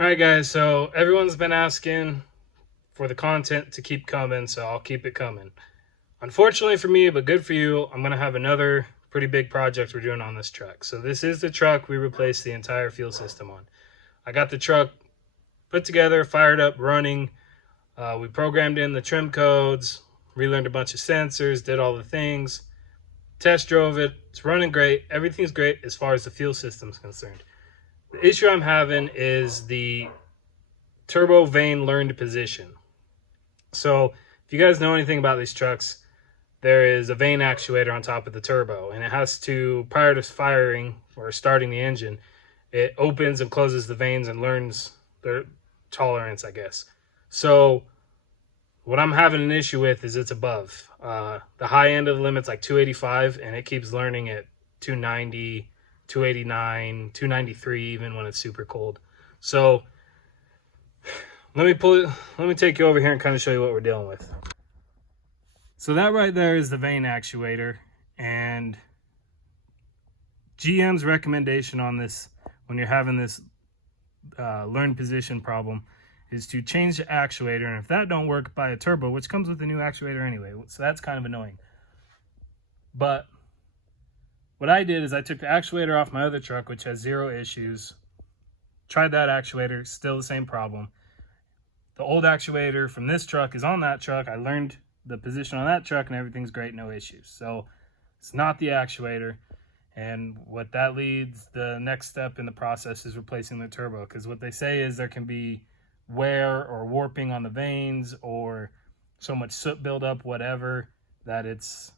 All right, guys. So everyone's been asking for the content to keep coming, so I'll keep it coming. Unfortunately for me, but good for you, I'm going to have another pretty big project we're doing on this truck. So this is the truck we replaced the entire fuel system on. I got the truck put together, fired up, running. We programmed in the trim codes, relearned a bunch of sensors, did all the things, test drove it. It's running great. Everything's great as far as the fuel system's concerned. The issue I'm having is the turbo vane learned position. So if you guys know anything about these trucks, there is a vane actuator on top of the turbo, and it has to, prior to firing or starting the engine, it opens and closes the vanes and learns their tolerance, I guess. So what I'm having an issue with is it's above. The high end of the limit's like 285, and it keeps learning at 290, 289, 293 even when it's super cold. So let me take you over here and kind of show you what we're dealing with. So that right there is the vane actuator, and GM's recommendation on this when you're having this learn position problem is to change the actuator, and if that don't work, buy a turbo, which comes with a new actuator anyway, so that's kind of annoying. But what I did is I took the actuator off my other truck, which has zero issues, tried that actuator, still the same problem. The old actuator from this truck is on that truck. I learned the position on that truck and everything's great, no issues. So it's not the actuator. And what that leads, the next step in the process is replacing the turbo, because what they say is there can be wear or warping on the vanes or so much soot buildup, whatever, that it's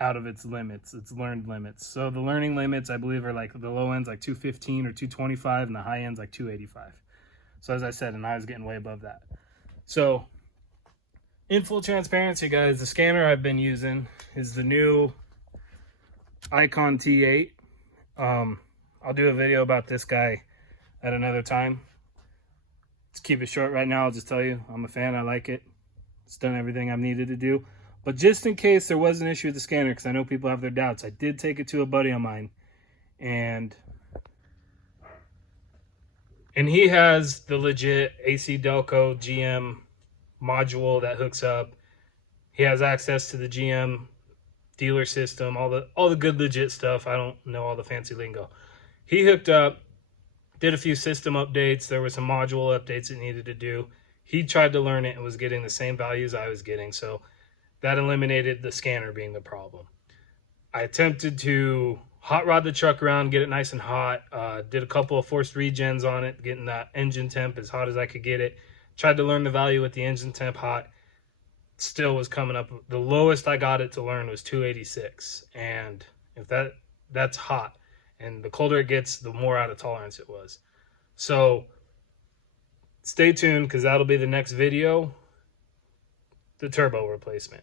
out of its limits, its learned limits. So the learning limits, I believe, are like the low end's like 215 or 225 and the high end's like 285. So as I said, and I was getting way above that. So in full transparency, guys, the scanner I've been using is the new Icon T8. I'll do a video about this guy at another time. Let's keep it short right now. I'll just tell you, I'm a fan. I like it. It's done everything I've needed to do. But just in case there was an issue with the scanner, because I know people have their doubts, I did take it to a buddy of mine, and he has the legit AC Delco GM module that hooks up. He has access to the GM dealer system, all the good legit stuff. I don't know all the fancy lingo. He hooked up, did a few system updates. There were some module updates it needed to do. He tried to learn it and was getting the same values I was getting, so that eliminated the scanner being the problem. I attempted to hot rod the truck around, get it nice and hot. Did a couple of forced regens on it, getting that engine temp as hot as I could get it. Tried to learn the value with the engine temp hot. Still was coming up. The lowest I got it to learn was 286, and if that's hot, and the colder it gets, the more out of tolerance it was. So stay tuned, because that'll be the next video, the turbo replacement.